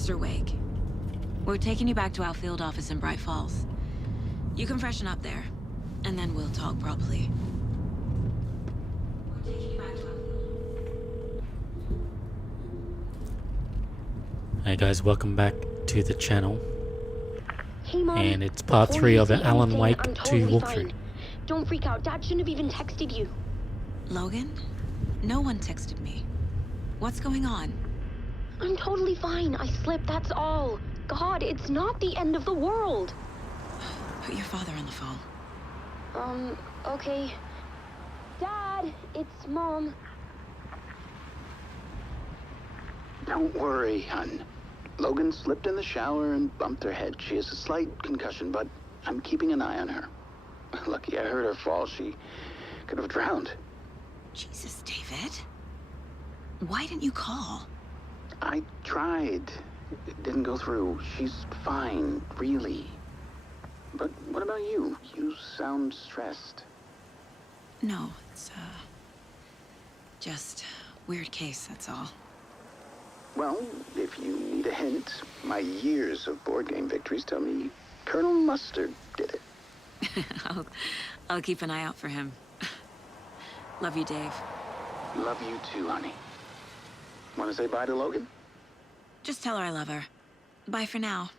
Mr. Wake, we're taking you back to our field office in Bright Falls. You can freshen up there, and then we'll talk properly. We're taking you back to our field. Hi guys, welcome back to the channel. Hey Mom, And it's part 3 of the Alan Wake 2 walkthrough. Don't freak out. Dad shouldn't have even texted you. Logan? No one texted me. What's going on? I'm totally fine. I slipped, that's all. God, it's not the end of the world. Put your father on the phone. Okay. Dad, it's Mom. Don't worry, hon. Logan slipped in the shower and bumped her head. She has a slight concussion, but I'm keeping an eye on her. Lucky I heard her fall. She could have drowned. Jesus, David. Why didn't you call? I tried. It didn't go through. She's fine, really. But what about you? You sound stressed. No, it's, just weird case, that's all. Well, if you need a hint, my years of board game victories tell me Colonel Mustard did it. I'll keep an eye out for him. Love you, Dave. Love you too, honey. Want to say bye to Logan? Just tell her I love her. Bye for now.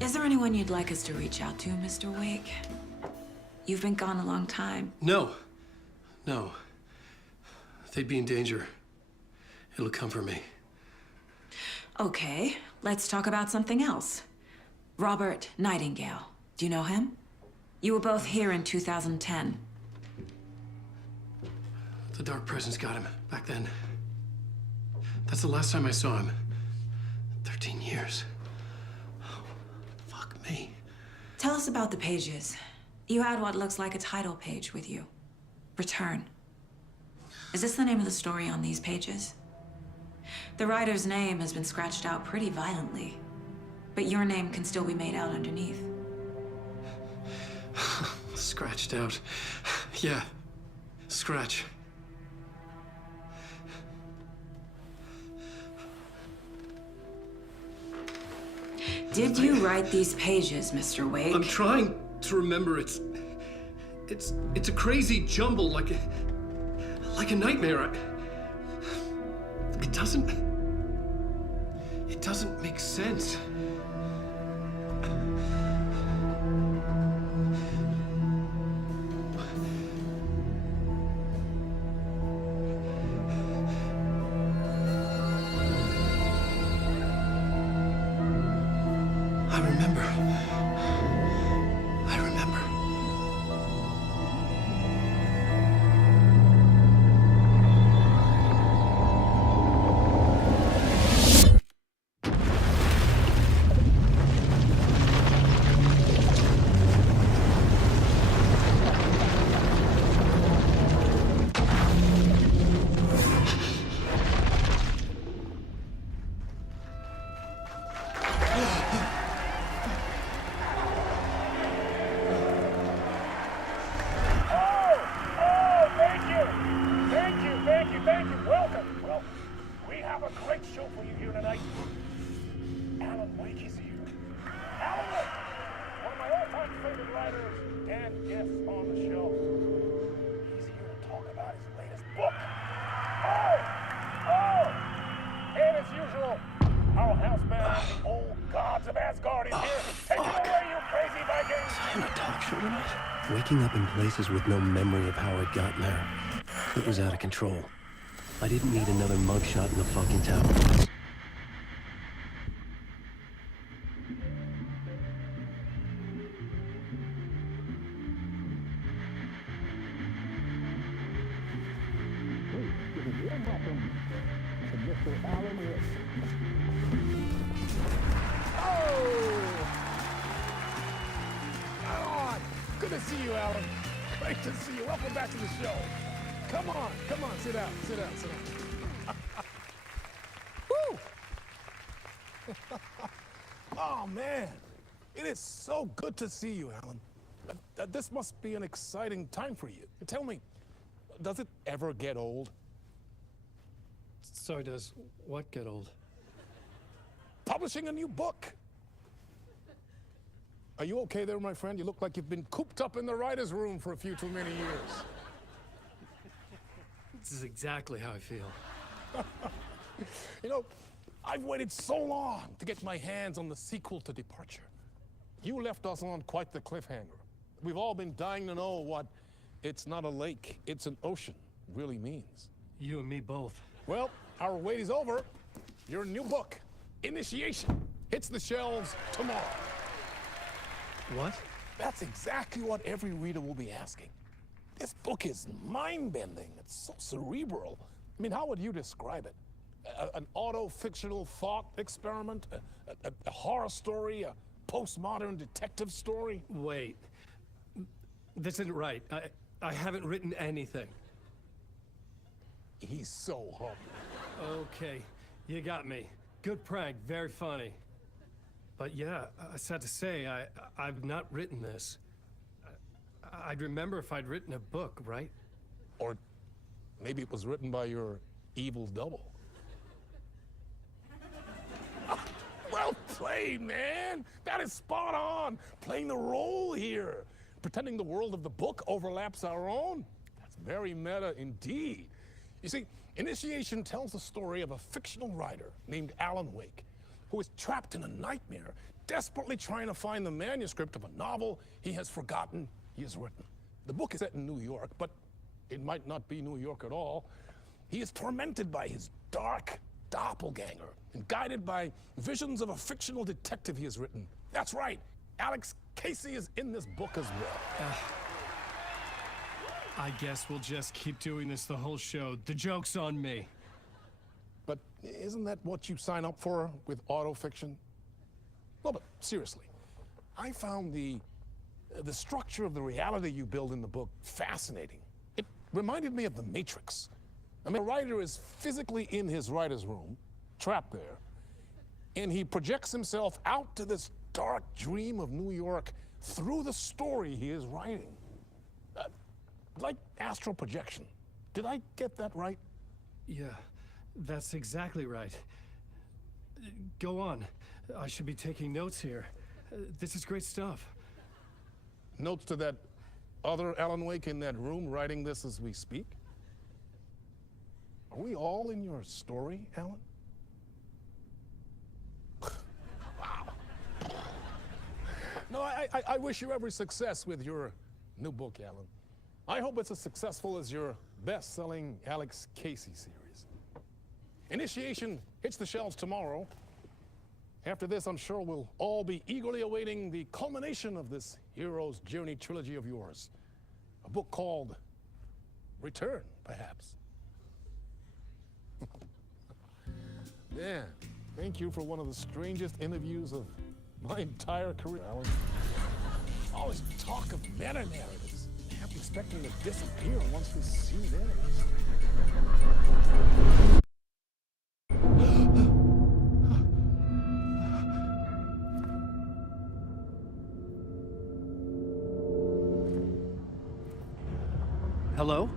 Is there anyone you'd like us to reach out to, Mr. Wake? You've been gone a long time. No. They'd be in danger. It'll come for me. Okay, let's talk about something else. Robert Nightingale. Do you know him? You were both here in 2010. The Dark Presence got him back then. That's the last time I saw him. 13 years. Fuck me. Tell us about the pages. You had what looks like a title page with you. Return. Is this the name of the story on these pages? The writer's name has been scratched out pretty violently, but your name can still be made out underneath. Scratched out. Yeah. Scratch. Did you write these pages, Mr. Wake? I'm trying to remember. It's a crazy jumble, like a nightmare. It doesn't make sense. I remember. Thank you. Welcome. Well, we have a great show for you here tonight. Alan Wake is here. Alan Wake, one of my all-time favorite writers and guests on the show. He's here to talk about his latest book. And as usual, our house band, the old gods of Asgard, is here. Take it away, you crazy Vikings! Time to talk, shouldn't it? Waking up in places with no memory of how I'd gotten there. It was out of control. I didn't need another mugshot in the fucking tower. Dr. Alan Wake. Oh! Alan! Good to see you, Alan. Great to see you. Welcome back to the show. Come on, sit down, sit down. Woo! Oh, man. It is so good to see you, Alan. This must be an exciting time for you. Tell me, does it ever get old? So does what get old? Publishing a new book. Are you okay there, my friend? You look like you've been cooped up in the writer's room for a few too many years. This is exactly how I feel. You know, I've waited so long to get my hands on the sequel to Departure. You left us on quite the cliffhanger. We've all been dying to know what "it's not a lake, it's an ocean" really means. You and me both. Well, our wait is over. Your new book, Initiation, hits the shelves tomorrow. What? That's exactly what every reader will be asking. This book is mind-bending. It's so cerebral. I mean, how would you describe it? An auto-fictional thought experiment? A horror story? A postmodern detective story? Wait. This isn't right. I haven't written anything. He's so humble. Okay, you got me. Good prank, very funny. But yeah, sad to say, I've not written this. I'd remember if I'd written a book, right? Or maybe it was written by your evil double. Well played, man. That is spot on. Playing the role here. Pretending the world of the book overlaps our own. That's very meta indeed. You see, Initiation tells the story of a fictional writer named Alan Wake, who is trapped in a nightmare, desperately trying to find the manuscript of a novel he has forgotten he has written. The book is set in New York, but it might not be New York at all. He is tormented by his dark doppelganger and guided by visions of a fictional detective he has written. That's right, Alex Casey is in this book as well. I guess we'll just keep doing this the whole show. The joke's on me. But isn't that what you sign up for with autofiction? No, but seriously, I found the structure of the reality you build in the book fascinating. It reminded me of The Matrix. I mean, a writer is physically in his writer's room, trapped there, and he projects himself out to this dark dream of New York through the story he is writing. Like astral projection. Did I get that right? Yeah, that's exactly right. Go on. I should be taking notes here. This is great stuff. Notes to that other Alan Wake in that room writing this as we speak? Are we all in your story, Alan? Wow. No, I wish you every success with your new book, Alan. I hope it's as successful as your best-selling Alex Casey series. Initiation hits the shelves tomorrow. After this, I'm sure we'll all be eagerly awaiting the culmination of this hero's journey trilogy of yours. A book called Return, perhaps. Yeah, thank you for one of the strangest interviews of my entire career, Alan. Always talk of meta-narratives. I'm expecting to disappear once we see this. Hello?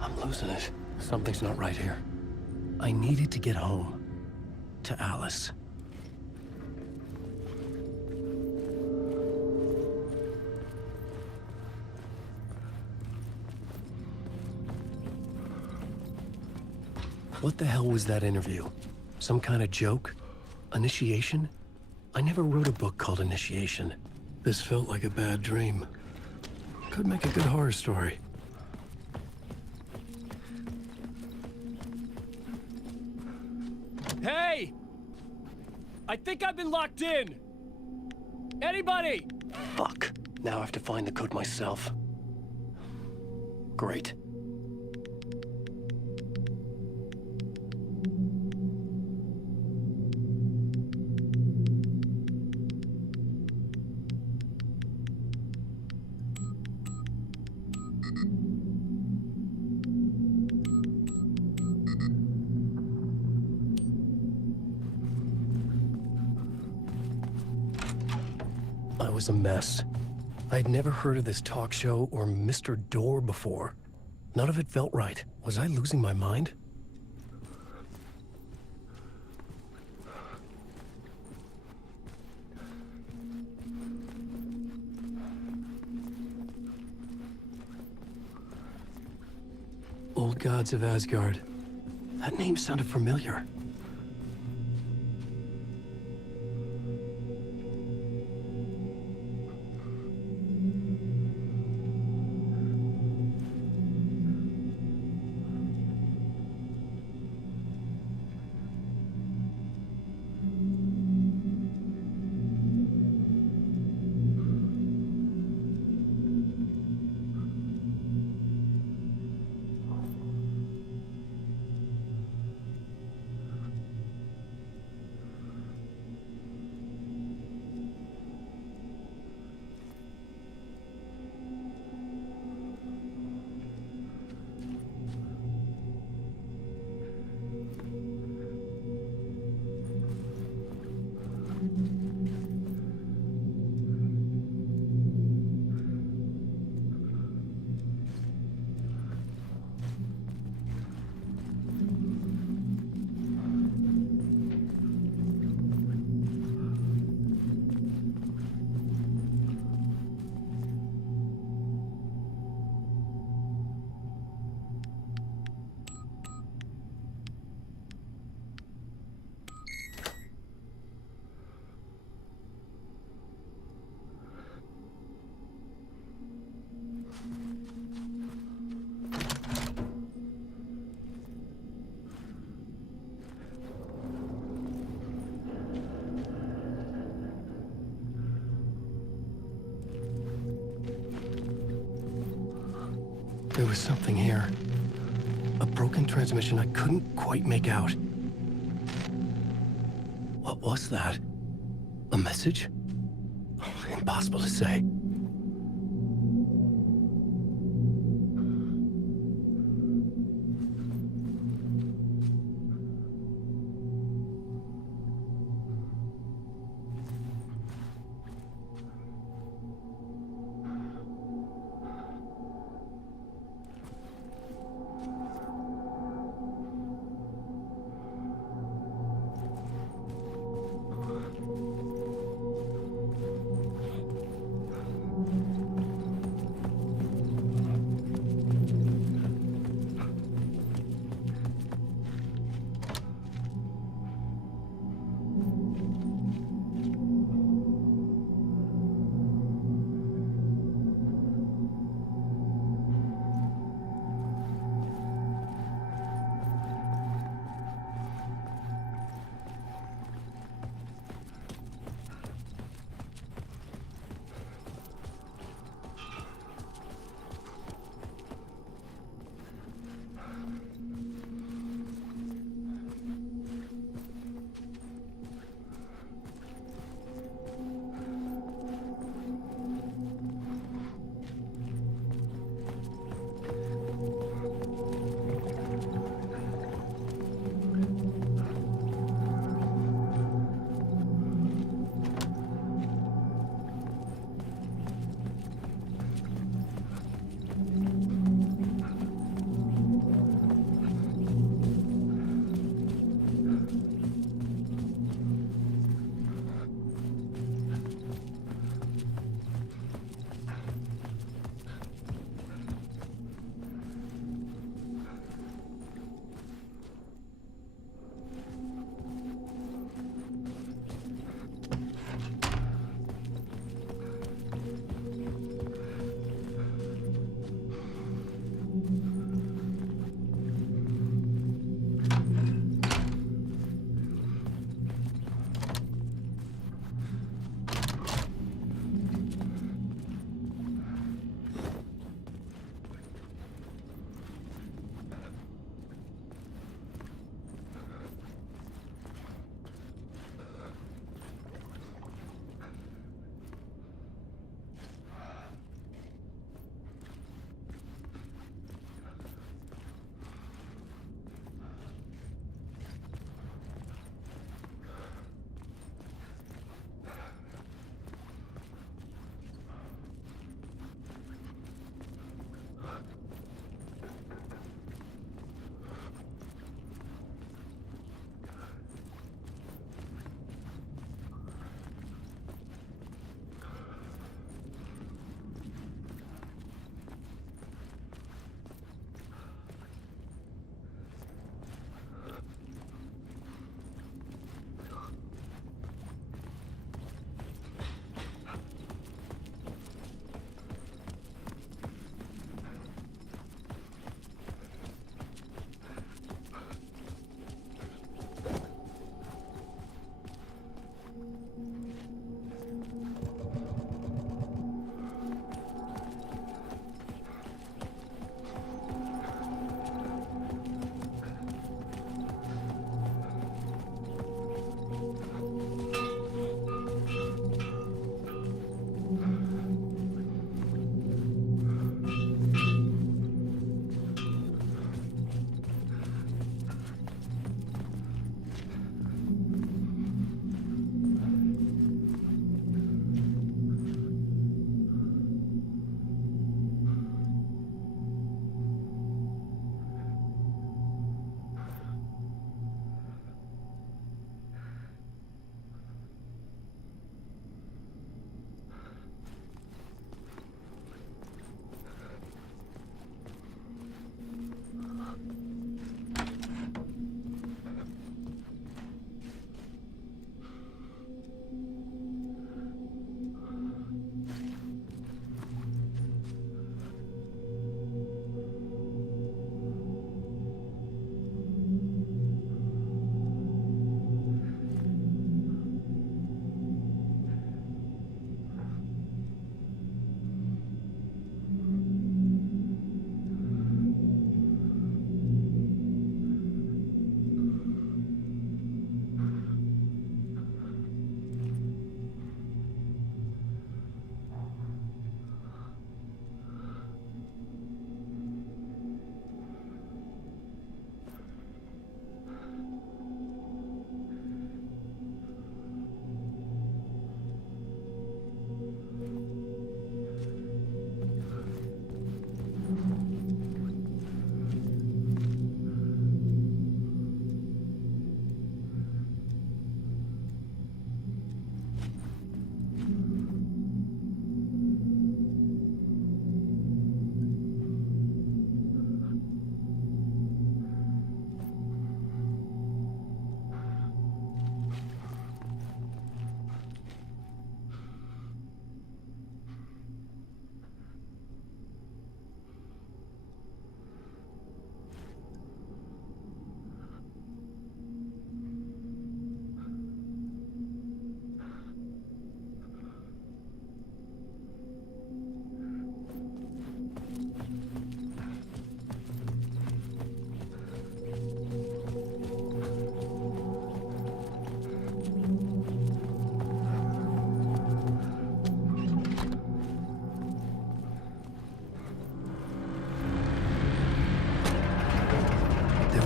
I'm losing it. Something's not right here. I needed to get home. To Alice. What the hell was that interview? Some kind of joke? Initiation? I never wrote a book called Initiation. This felt like a bad dream. Could make a good horror story. Hey! I think I've been locked in! Anybody? Fuck. Now I have to find the code myself. Great. was a mess. I'd never heard of this talk show or Mr. Door before. None of it felt right. Was I losing my mind? Old Gods of Asgard. That name sounded familiar. There was something here. A broken transmission I couldn't quite make out. What was that? A message? Impossible to say.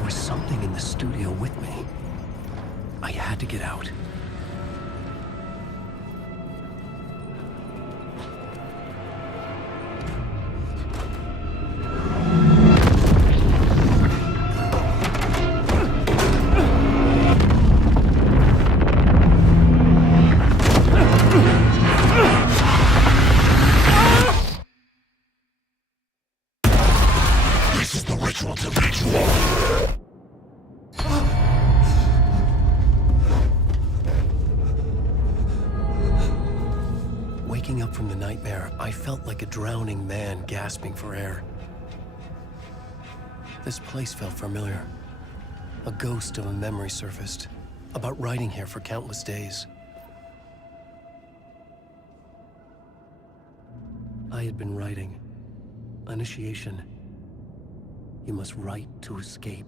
was something in the studio with me. I had to get out. Waking up from the nightmare, I felt like a drowning man gasping for air. This place felt familiar. A ghost of a memory surfaced, about writing here for countless days. I had been writing. Initiation. You must write to escape.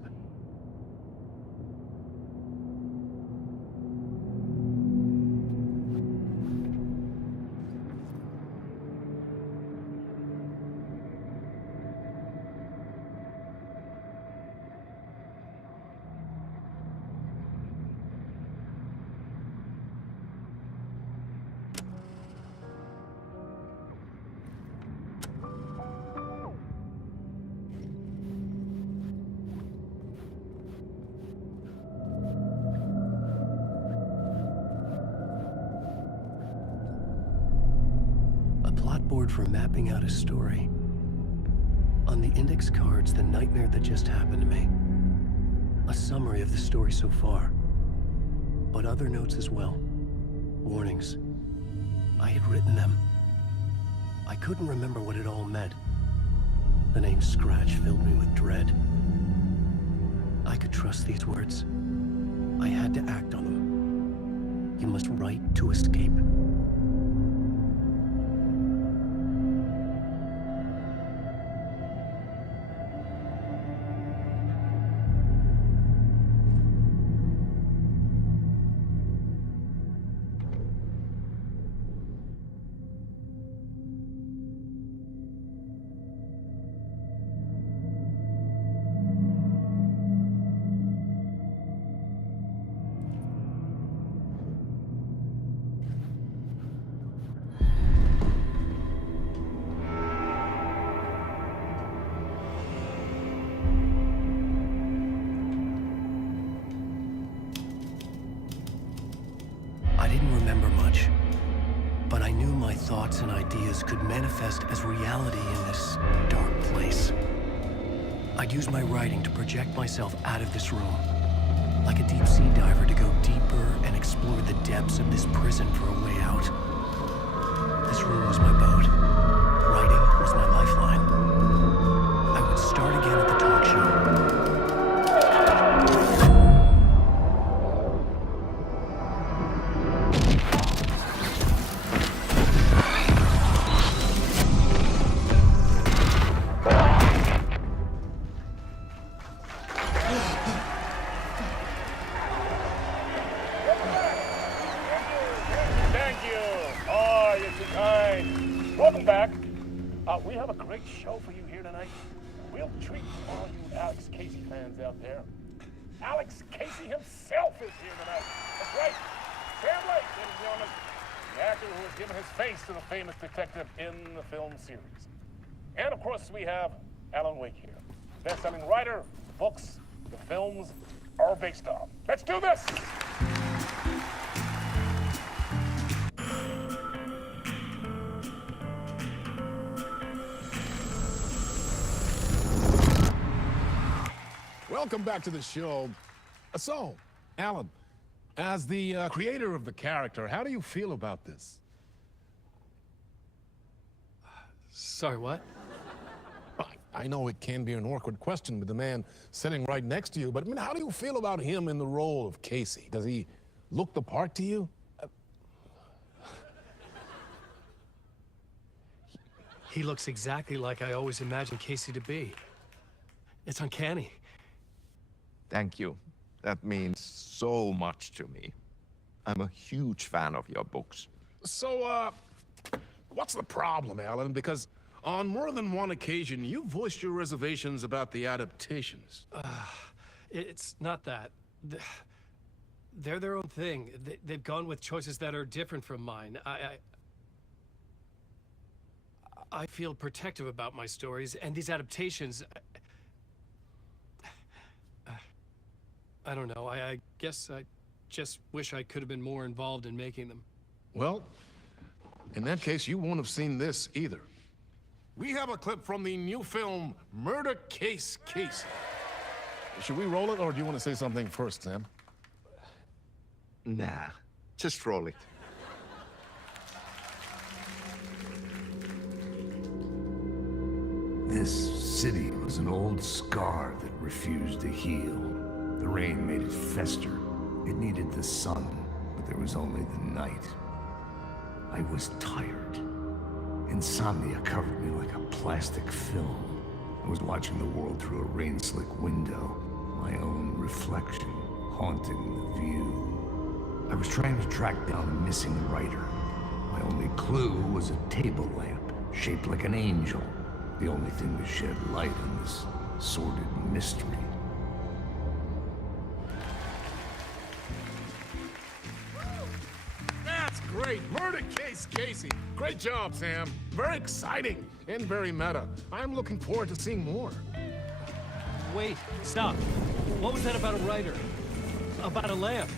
Board for mapping out a story. On the index cards, the nightmare that just happened to me. A summary of the story so far. But other notes as well. Warnings. I had written them. I couldn't remember what it all meant. The name Scratch filled me with dread. I could trust these words. I had to act on them. You must write to escape. But I knew my thoughts and ideas could manifest as reality in this dark place. I'd use my writing to project myself out of this room, like a deep sea diver to go deeper and explore the depths of this prison for a way out. This room was my boat. Writing was my lifeline. I would start again at the talk show. Welcome back. We have a great show for you here tonight. We'll treat all you Alex Casey fans out there. Alex Casey himself is here tonight. That's right. Sam Lake, ladies and gentlemen, the actor who has given his face to the famous detective in the film series. And of course, we have Alan Wake here, best-selling writer, books, the films are based on. Let's do this! Welcome back to the show. So, Alan, as the creator of the character, how do you feel about this? Sorry, what? I know it can be an awkward question with the man sitting right next to you, but I mean, how do you feel about him in the role of Casey? Does he look the part to you? He looks exactly like I always imagined Casey to be. It's uncanny. Thank you. That means so much to me. I'm a huge fan of your books. So, what's the problem, Alan? Because on more than one occasion, you voiced your reservations about the adaptations. It's not that. They're their own thing. They've gone with choices that are different from mine. I feel protective about my stories, and these adaptations... I don't know. I guess I just wish I could have been more involved in making them. Well, in that case, you won't have seen this either. We have a clip from the new film, Murder Case Casey. Should we roll it, or do you want to say something first, Sam? Nah, just roll it. This city was an old scar that refused to heal. The rain made it fester. It needed the sun, but there was only the night. I was tired. Insomnia covered me like a plastic film. I was watching the world through a rain-slick window, my own reflection haunting the view. I was trying to track down a missing writer. My only clue was a table lamp, shaped like an angel. The only thing to shed light on this sordid mystery. That's great! Murder Case Casey! Great job, Sam. Very exciting and very meta. I'm looking forward to seeing more. Wait, stop. What was that about a writer? About a lamp?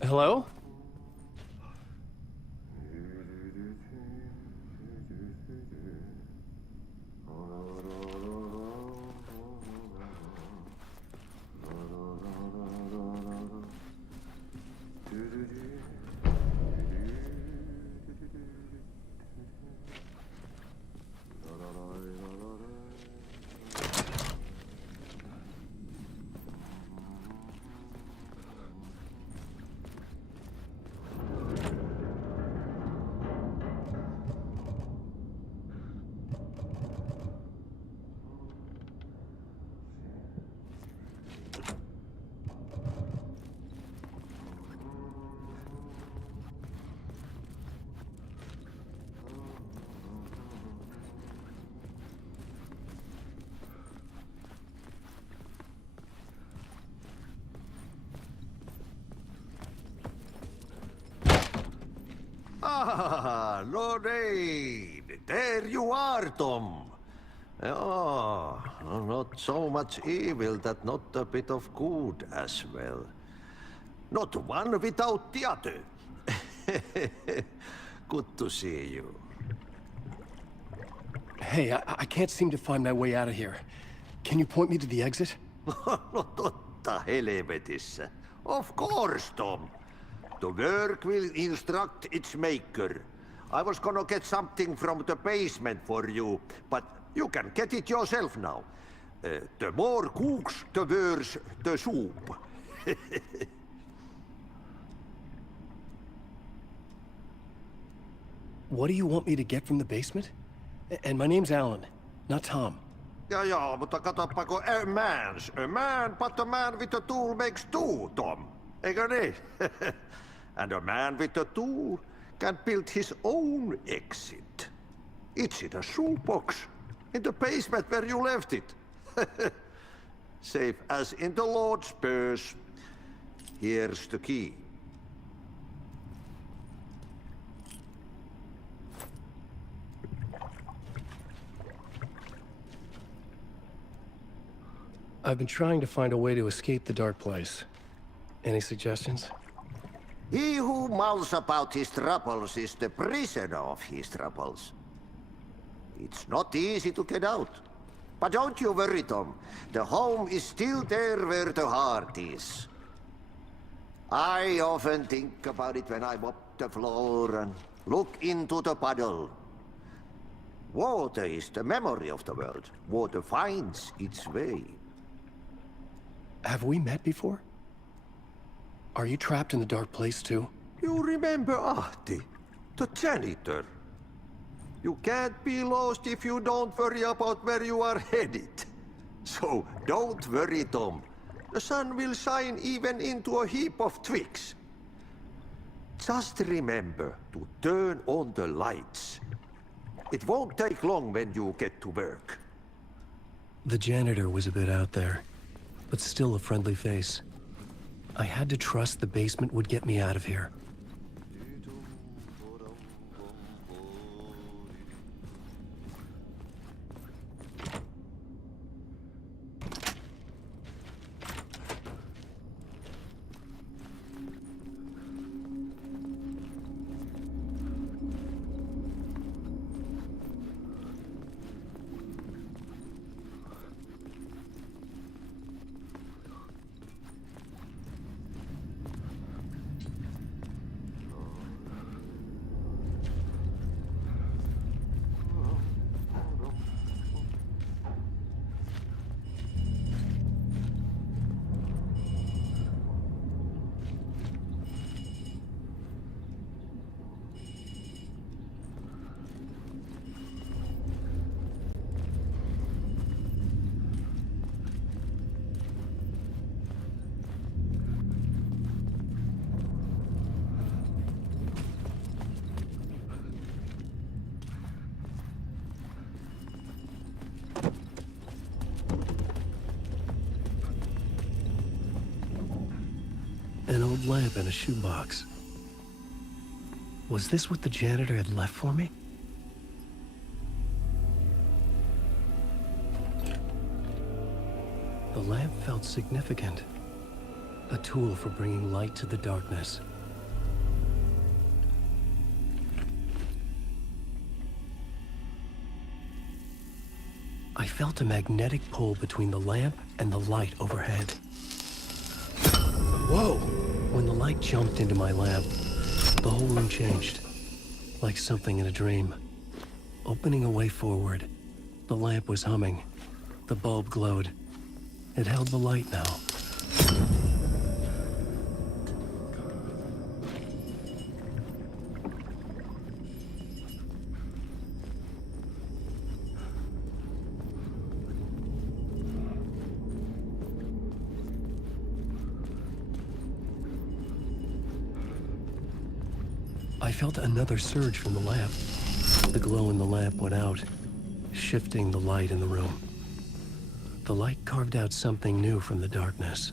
Hello? Ah, Lorraine! There you are, Tom. Oh, not so much evil that not a bit of good as well. Not one without the other. Good to see you. Hey, I can't seem to find my way out of here. Can you point me to the exit? No totta helvetissä. Of course, Tom. The work will instruct its maker. I was gonna get something from the basement for you, but you can get it yourself now. The more cooks, the worse the soup. What do you want me to get from the basement? And my name's Alan, not Tom. Ja, mutta katsoppa, a man, but a man with a tool makes two, Tom. Eikö niin? And a man with a tool can build his own exit. It's in a shoebox, in the basement where you left it. Safe as in the Lord's purse. Here's the key. I've been trying to find a way to escape the dark place. Any suggestions? He who mulls about his troubles is the prisoner of his troubles. It's not easy to get out. But don't you worry, Tom. The home is still there where the heart is. I often think about it when I mop the floor and look into the puddle. Water is the memory of the world. Water finds its way. Have we met before? Are you trapped in the dark place too? You remember Ahti, the janitor. You can't be lost if you don't worry about where you are headed. So don't worry, Tom. The sun will shine even into a heap of twigs. Just remember to turn on the lights. It won't take long when you get to work. The janitor was a bit out there, but still a friendly face. I had to trust the basement would get me out of here. An old lamp in a shoebox. Was this what the janitor had left for me? The lamp felt significant. A tool for bringing light to the darkness. I felt a magnetic pull between the lamp and the light overhead. Whoa! When the light jumped into my lamp, the whole room changed, like something in a dream. Opening a way forward, the lamp was humming. The bulb glowed. It held the light now. I felt another surge from the lamp. The glow in the lamp went out, shifting the light in the room. The light carved out something new from the darkness.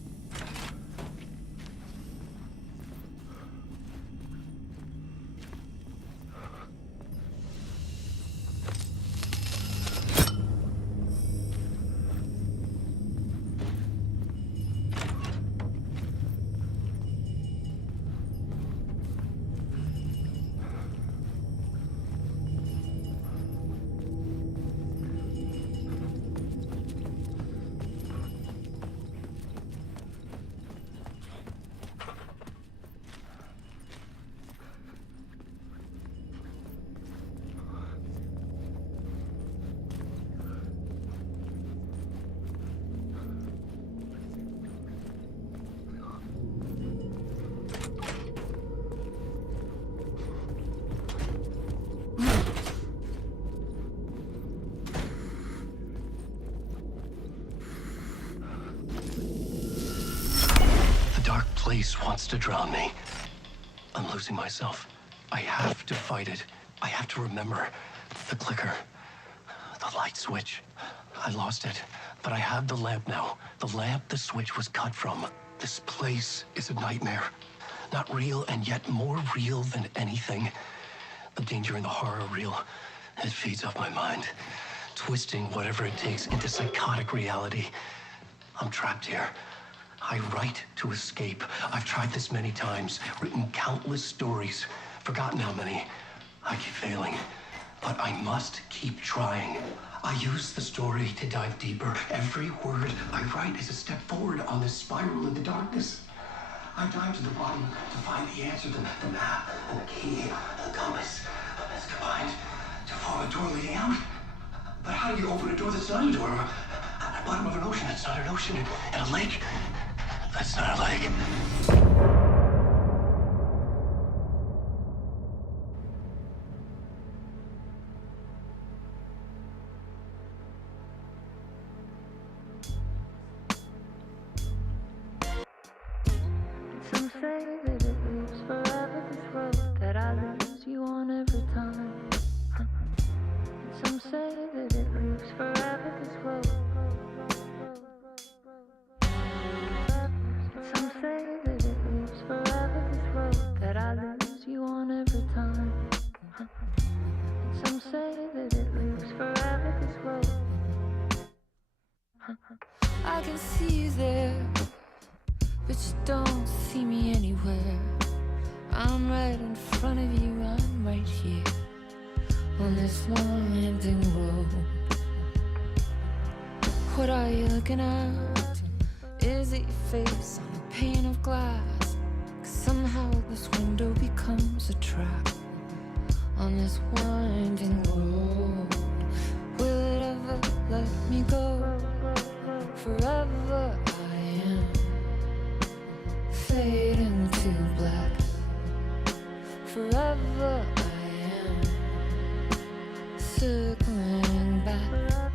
place wants to drown me. I'm losing myself. I have to fight it. I have to remember the clicker, the light switch. I lost it, but I have the lamp now. The lamp the switch was cut from. This place is a nightmare. Not real, and yet more real than anything. The danger in the horror reel, it feeds off my mind, twisting whatever it takes into psychotic reality. I'm trapped here. I write to escape. I've tried this many times, written countless stories, forgotten how many. I keep failing, but I must keep trying. I use the story to dive deeper. Every word I write is a step forward on this spiral in the darkness. I dive to the bottom to find the answer, the map, and the key, and the compass. It's combined to form a door leading out. But how do you open a door that's not a door? At the bottom of an ocean that's not an ocean, and a lake that's not a lake. Some say that it lives forever, this road that I lose you on every time. Some say that it lives forever, this road. Some say that it lives forever, this road that I lose you on every time. Some say that it lives forever, this road. I can see you there, but you don't see me anywhere. I'm right in front of you, I'm right here on this winding road. What are you looking at? Is it your face on a pane of glass? 'Cause somehow this window becomes a trap on this winding road. Will it ever let me go? Forever I am fading to black. Forever I am circling back,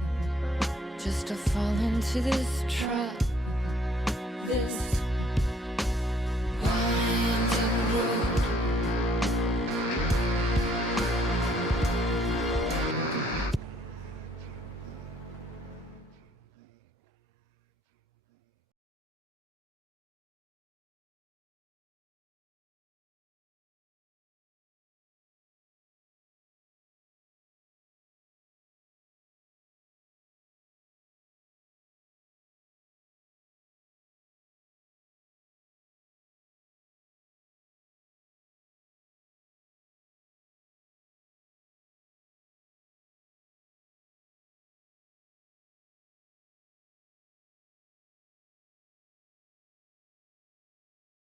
just to fall into this trap. This